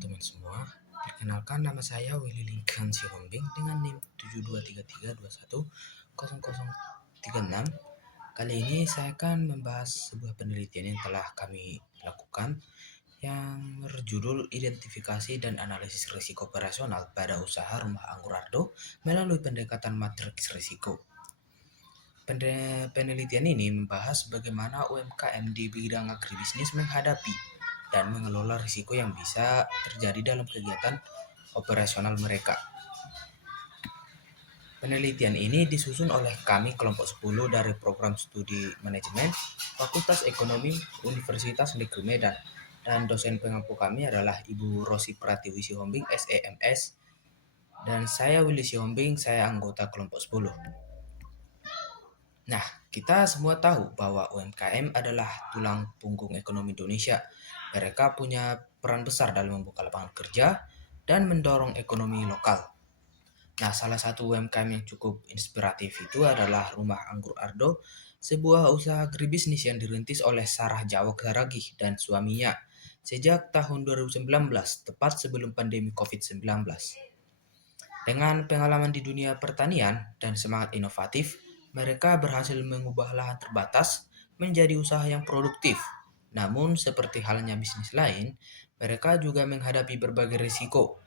teman-teman semua. Perkenalkan, nama saya Willy Lincoln Sihombing dengan NIM 7233210036. Kali ini saya akan membahas sebuah penelitian yang telah kami lakukan yang berjudul Identifikasi dan Analisis Risiko Operasional pada Usaha Rumah Anggur Ardo melalui pendekatan matriks risiko. Penelitian ini membahas bagaimana UMKM di bidang agribisnis menghadapi dan mengelola risiko yang bisa terjadi dalam kegiatan operasional mereka. Penelitian ini disusun oleh kami kelompok 10 dari Program Studi Manajemen Fakultas Ekonomi Universitas Negeri Medan, dan dosen pengampu kami adalah Ibu Rosi Pratiwi Sihombing, SEMS, dan saya Willy Sihombing, saya anggota kelompok 10. Nah, kita semua tahu bahwa UMKM adalah tulang punggung ekonomi Indonesia. Mereka punya peran besar dalam membuka lapangan kerja dan mendorong ekonomi lokal. Nah, salah satu UMKM yang cukup inspiratif itu adalah Rumah Anggur Ardo, sebuah usaha agribisnis yang dirintis oleh Sarah Jawok Saragih dan suaminya sejak tahun 2019, tepat sebelum pandemi COVID-19. Dengan pengalaman di dunia pertanian dan semangat inovatif, mereka berhasil mengubah lahan terbatas menjadi usaha yang produktif. Namun, seperti halnya bisnis lain, mereka juga menghadapi berbagai risiko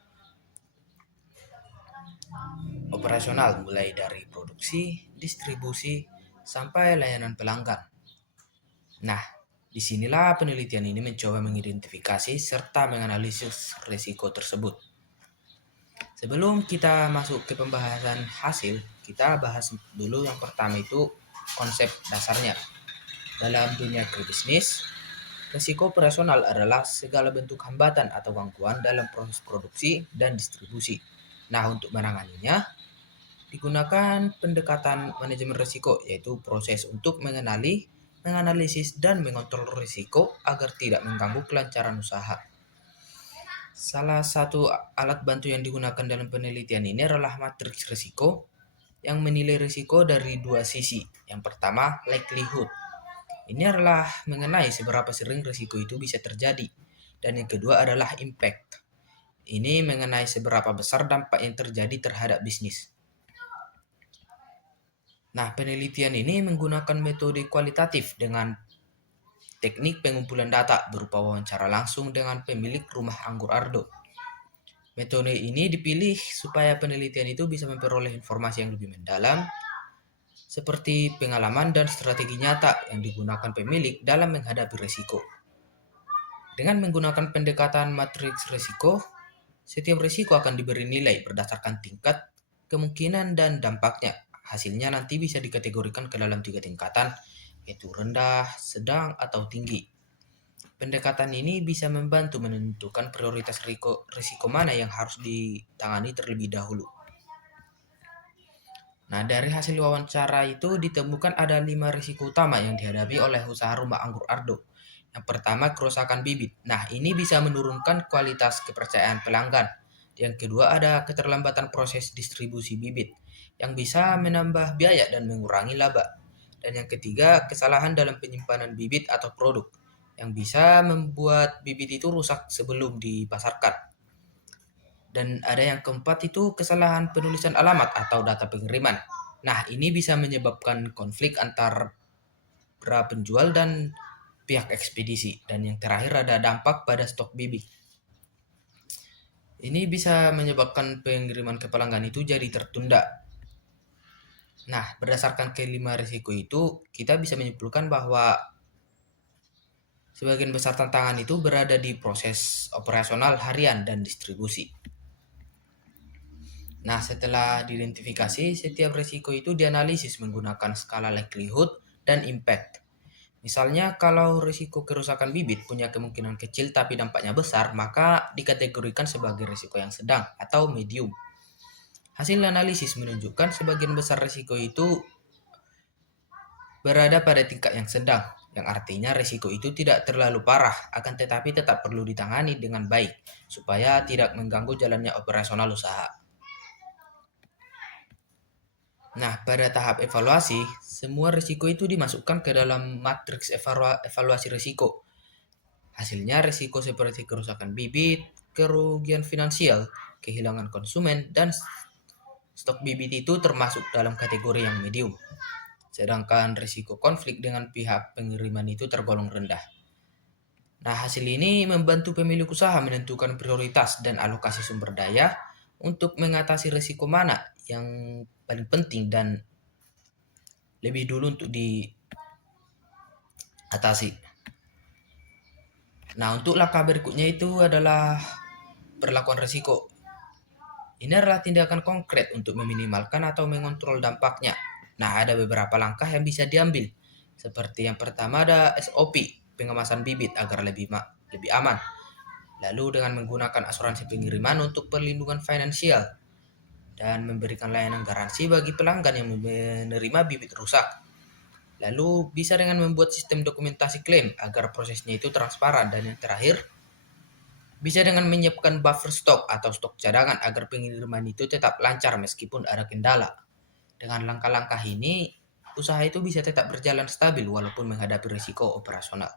operasional, mulai dari produksi, distribusi, sampai layanan pelanggan. Nah, disinilah penelitian ini mencoba mengidentifikasi serta menganalisis risiko tersebut. Sebelum kita masuk ke pembahasan hasil, kita bahas dulu yang pertama itu konsep dasarnya. Dalam dunia agribisnis, risiko operasional adalah segala bentuk hambatan atau gangguan dalam proses produksi dan distribusi. Nah, untuk menanganinya, digunakan pendekatan manajemen risiko, yaitu proses untuk mengenali, menganalisis, dan mengontrol risiko agar tidak mengganggu kelancaran usaha. Salah satu alat bantu yang digunakan dalam penelitian ini adalah matriks risiko yang menilai risiko dari dua sisi. Yang pertama, likelihood. Ini adalah mengenai seberapa sering risiko itu bisa terjadi. Dan yang kedua adalah impact. Ini mengenai seberapa besar dampak yang terjadi terhadap bisnis. Nah, penelitian ini menggunakan metode kualitatif dengan teknik pengumpulan data berupa wawancara langsung dengan pemilik Rumah Anggur Ardo. Metode ini dipilih supaya penelitian itu bisa memperoleh informasi yang lebih mendalam, seperti pengalaman dan strategi nyata yang digunakan pemilik dalam menghadapi risiko. Dengan menggunakan pendekatan matriks risiko, setiap risiko akan diberi nilai berdasarkan tingkat, kemungkinan, dan dampaknya. Hasilnya nanti bisa dikategorikan ke dalam 3 tingkatan, yaitu rendah, sedang, atau tinggi. Pendekatan ini bisa membantu menentukan prioritas risiko mana yang harus ditangani terlebih dahulu. Nah, dari hasil wawancara itu ditemukan ada 5 risiko utama yang dihadapi oleh usaha Rumah Anggur Ardo. Yang pertama, kerusakan bibit. Nah, ini bisa menurunkan kualitas kepercayaan pelanggan. Yang kedua, ada keterlambatan proses distribusi bibit yang bisa menambah biaya dan mengurangi laba. Dan yang ketiga, kesalahan dalam penyimpanan bibit atau produk yang bisa membuat bibit itu rusak sebelum dipasarkan. Dan ada yang keempat itu kesalahan penulisan alamat atau data pengiriman. Nah, ini bisa menyebabkan konflik antar penjual dan pihak ekspedisi. Dan yang terakhir ada dampak pada stok bibit. Ini bisa menyebabkan pengiriman ke pelanggan itu jadi tertunda. Nah, berdasarkan kelima risiko itu, kita bisa menyimpulkan bahwa sebagian besar tantangan itu berada di proses operasional harian dan distribusi. Nah, setelah diidentifikasi, setiap risiko itu dianalisis menggunakan skala likelihood dan impact. Misalnya, kalau risiko kerusakan bibit punya kemungkinan kecil tapi dampaknya besar, maka dikategorikan sebagai risiko yang sedang atau medium. Hasil analisis menunjukkan sebagian besar risiko itu berada pada tingkat yang sedang, yang artinya risiko itu tidak terlalu parah, akan tetapi tetap perlu ditangani dengan baik, supaya tidak mengganggu jalannya operasional usaha. Nah, pada tahap evaluasi, semua risiko itu dimasukkan ke dalam matriks evaluasi risiko. Hasilnya risiko seperti kerusakan bibit, kerugian finansial, kehilangan konsumen, dan stok bibit itu termasuk dalam kategori yang medium. Sedangkan risiko konflik dengan pihak pengiriman itu tergolong rendah. Nah, hasil ini membantu pemilik usaha menentukan prioritas dan alokasi sumber daya untuk mengatasi risiko mana yang paling penting dan lebih dulu untuk diatasi. Nah, untuk langkah berikutnya itu adalah perlakuan risiko. Ini adalah tindakan konkret untuk meminimalkan atau mengontrol dampaknya. Nah, ada beberapa langkah yang bisa diambil. Seperti yang pertama ada SOP, pengemasan bibit agar lebih aman. Lalu dengan menggunakan asuransi pengiriman untuk perlindungan finansial dan memberikan layanan garansi bagi pelanggan yang menerima bibit rusak. Lalu bisa dengan membuat sistem dokumentasi klaim agar prosesnya itu transparan. Dan yang terakhir, bisa dengan menyiapkan buffer stok atau stok cadangan agar pengiriman itu tetap lancar meskipun ada kendala. Dengan langkah-langkah ini, usaha itu bisa tetap berjalan stabil walaupun menghadapi risiko operasional.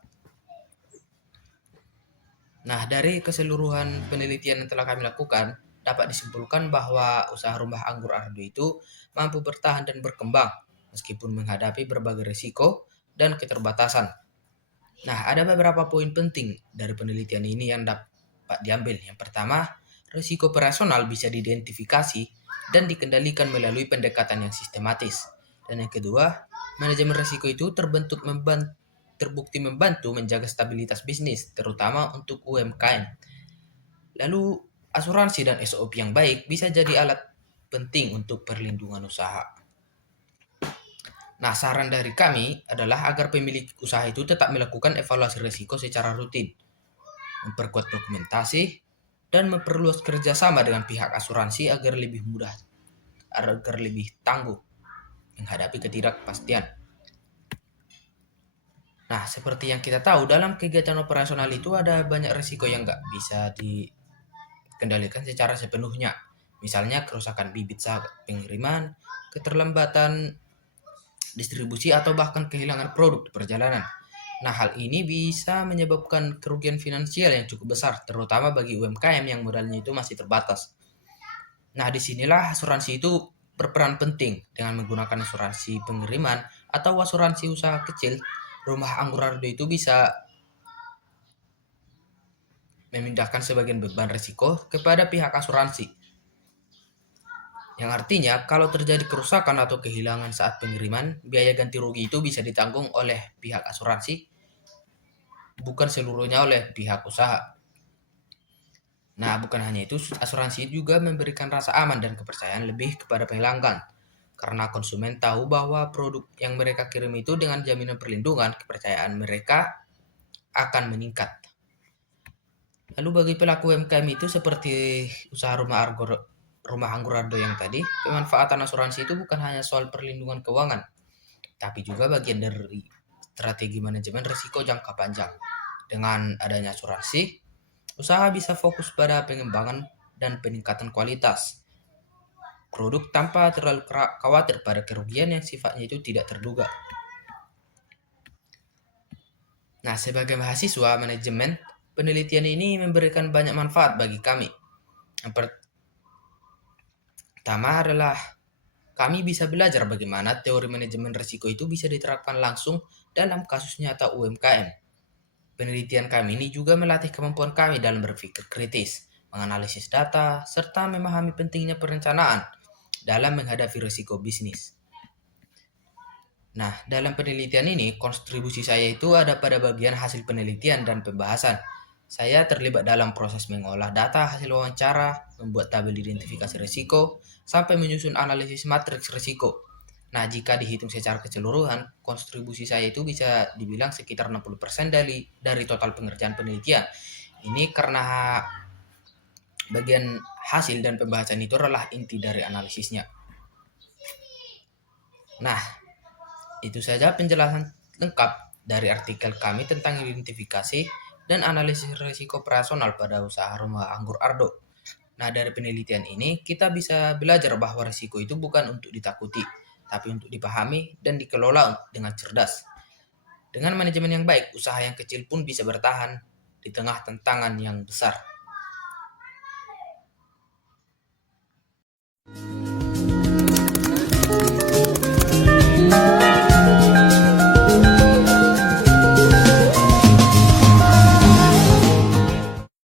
Nah, dari keseluruhan penelitian yang telah kami lakukan, dapat disimpulkan bahwa usaha rumah anggur Ardo itu mampu bertahan dan berkembang meskipun menghadapi berbagai risiko dan keterbatasan. Nah, ada beberapa poin penting dari penelitian ini yang dapat diambil. Yang pertama, risiko operasional bisa diidentifikasi dan dikendalikan melalui pendekatan yang sistematis. Dan yang kedua, manajemen risiko itu terbukti membantu menjaga stabilitas bisnis, terutama untuk UMKM. Lalu, asuransi dan SOP yang baik bisa jadi alat penting untuk perlindungan usaha. Nah, saran dari kami adalah agar pemilik usaha itu tetap melakukan evaluasi risiko secara rutin, memperkuat dokumentasi, dan memperluas kerjasama dengan pihak asuransi agar lebih tangguh menghadapi ketidakpastian. Nah, seperti yang kita tahu, dalam kegiatan operasional itu ada banyak risiko yang nggak bisa dikendalikan secara sepenuhnya. Misalnya kerusakan bibit saat pengiriman, keterlambatan distribusi, atau bahkan kehilangan produk di perjalanan. Nah, hal ini bisa menyebabkan kerugian finansial yang cukup besar, terutama bagi UMKM yang modalnya itu masih terbatas. Nah, disinilah asuransi itu berperan penting. Dengan menggunakan asuransi pengiriman atau asuransi usaha kecil, rumah anggur Ardo itu bisa memindahkan sebagian beban risiko kepada pihak asuransi. Yang artinya, kalau terjadi kerusakan atau kehilangan saat pengiriman, biaya ganti rugi itu bisa ditanggung oleh pihak asuransi, bukan seluruhnya oleh pihak usaha. Nah, bukan hanya itu, asuransi juga memberikan rasa aman dan kepercayaan lebih kepada pelanggan. Karena konsumen tahu bahwa produk yang mereka kirim itu dengan jaminan perlindungan, kepercayaan mereka akan meningkat. Lalu bagi pelaku UMKM itu seperti usaha rumah anggur Ardo yang tadi, pemanfaatan asuransi itu bukan hanya soal perlindungan keuangan, tapi juga bagian dari strategi manajemen risiko jangka panjang. Dengan adanya asuransi, usaha bisa fokus pada pengembangan dan peningkatan kualitas produk tanpa terlalu khawatir pada kerugian yang sifatnya itu tidak terduga. Nah, sebagai mahasiswa manajemen, penelitian ini memberikan banyak manfaat bagi kami. Yang pertama adalah kami bisa belajar bagaimana teori manajemen risiko itu bisa diterapkan langsung dalam kasus nyata UMKM. Penelitian kami ini juga melatih kemampuan kami dalam berpikir kritis, menganalisis data, serta memahami pentingnya perencanaan dalam menghadapi risiko bisnis. Nah, dalam penelitian ini, kontribusi saya itu ada pada bagian hasil penelitian dan pembahasan. Saya terlibat dalam proses mengolah data hasil wawancara, membuat tabel identifikasi risiko, sampai menyusun analisis matriks risiko. Nah, jika dihitung secara keseluruhan, kontribusi saya itu bisa dibilang sekitar 60% dari total pengerjaan penelitian. Ini karena bagian hasil dan pembahasan itu adalah inti dari analisisnya. Nah, itu saja penjelasan lengkap dari artikel kami tentang identifikasi dan analisis risiko operasional pada usaha rumah anggur Ardo. Nah, dari penelitian ini kita bisa belajar bahwa risiko itu bukan untuk ditakuti, tapi untuk dipahami dan dikelola dengan cerdas. Dengan manajemen yang baik, usaha yang kecil pun bisa bertahan di tengah tantangan yang besar.